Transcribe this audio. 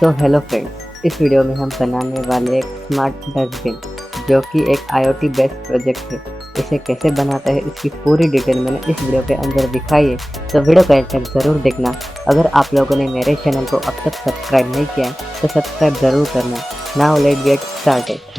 तो hello friends, इस video में हम बनाने वाले एक स्मार्ट डस्टबिन जो कि एक आईओटी बेस्ड प्रोजेक्ट है। इसे कैसे बनाते हैं इसकी पूरी डिटेल मैंने इस वीडियो के अंदर दिखाई है, तो वीडियो का एंड तक ज़रूर देखना। अगर आप लोगों ने मेरे चैनल को अब तक सब्सक्राइब नहीं किया है तो सब्सक्राइब ज़रूर करना। Now let's get started.